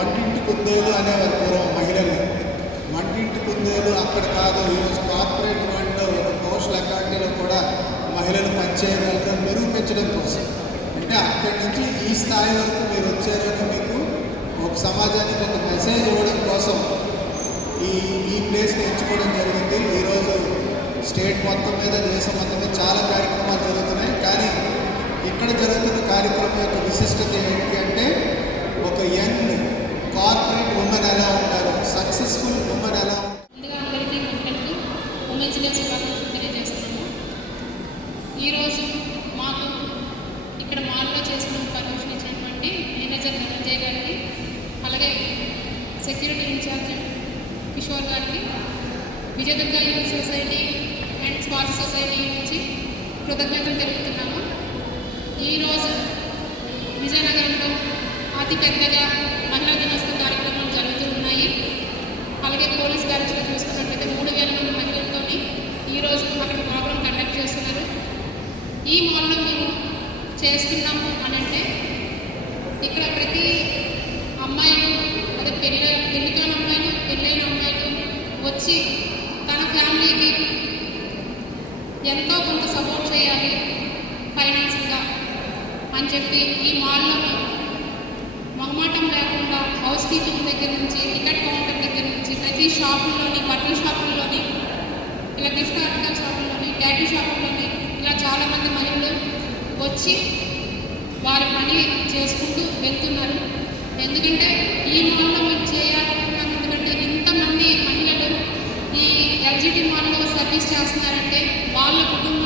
వంటింటి కుందేలు అనేవారు పూర్వం మహిళలు. వంటింటి కుందేలు అక్కడ కాదు, ఈరోజు కార్పొరేట్ వరల్డ్లో ఒక పోస్టల్ అకాడమీలో కూడా మహిళలు పనిచేయగలరు నిరూపించడం కోసం. అంటే అక్కడి నుంచి ఈ స్థాయి వరకు మీరు వచ్చారని మీకు ఒక సమాజానికి ఒక మెసేజ్ ఇవ్వడం కోసం ఈ ప్లేస్ని ఎంచుకోవడం జరిగింది. ఈరోజు స్టేట్ మొత్తం మీద, దేశం మొత్తం మీద చాలా కార్యక్రమాలు జరుగుతున్నాయి. కానీ ఇక్కడ జరుగుతున్న కార్యక్రమం యొక్క విశిష్టత ఏంటి అంటే, ఒక యంగ్ కార్పొరేట్ ఉమెన్ ఎలా ఉంటారు, సక్సెస్ఫుల్ ఉమెన్ ఎలా ఉంటారు. ఈరోజు మాకు ఇక్కడ మాల్లో చేసిన పర్మిషన్ ఇచ్చినటువంటి మేనేజర్ ధనంజయ్ గారికి, అలాగే సెక్యూరిటీ ఇన్ఛార్జ్ కిషోర్ గారికి, Vijayadurga youth society and sports society నుంచి కృతజ్ఞతలు తెలుపుతున్నాము. ఈరోజు విజయనగరంలో అతిపెద్దగా మహిళా దినోత్సవ కార్యక్రమాలు జరుగుతూ ఉన్నాయి. అలాగే పోలీస్ బ్యారేజ్లో చూసుకున్నట్లయితే 3000 మంది మహిళలతో ఈరోజు అక్కడ ప్రోగ్రాం కండక్ట్ చేస్తున్నారు. ఈ మాల్లో మేము చేస్తున్నాము అని అంటే, ఇక్కడ ప్రతి అమ్మాయిలు, అదే పెళ్లి కాని అమ్మాయిలు, పెళ్ళైన అమ్మాయిలు వచ్చి తన ఫ్యామిలీకి ఎంతో కొంత సపోర్ట్ చేయాలి ఫైనాన్షియల్గా అని చెప్పి ఈ మాల్లో మొహమాటం లేకుండా హౌస్ కీపింగ్ దగ్గర నుంచి, టికెట్ కౌంటర్ దగ్గర నుంచి, ప్రతి షాపుల్లోని, బట్టల షాపుల్లోని, ఇలా గిఫ్ట్ ఆర్టికల్ షాపుల్లోని, ట్యాటూ షాపుల్లోని ఇలా చాలామంది మహిళలు వచ్చి వారి పని చేసుకుంటూ వెళ్తున్నారు. ఎందుకంటే ఈ మాల్లో మేము చేయాలనుకున్నాం. ఎందుకంటే ఇంతమంది మహిళలు ఈ ఎల్జిటి మాల్లో సర్వీస్ చేస్తున్నారంటే వాళ్ళ కుటుంబం